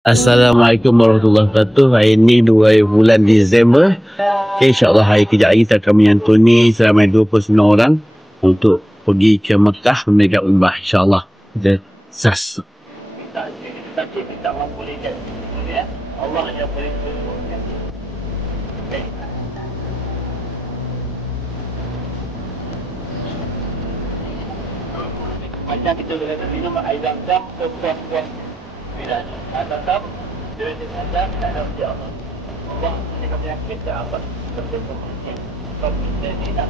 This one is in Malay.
Assalamualaikum warahmatullahi wabarakatuh. Hari ini 2 bulan Disember. Okay, InsyaAllah hari kejap lagi kita akan menyantuni seramai 29 orang untuk pergi ke Mekah menunaikan umrah, insyaAllah. Kita sas. Kita orang boleh jadi. Boleh ya? Allah yang boleh turunkan. Baik. Macam kita kata minum air zam-zam sepuas-puas. Bila ada tam, dia ada Allah. Allah menjaga penyakit tak apa. Seperti penyakit. Kalau kita ni nak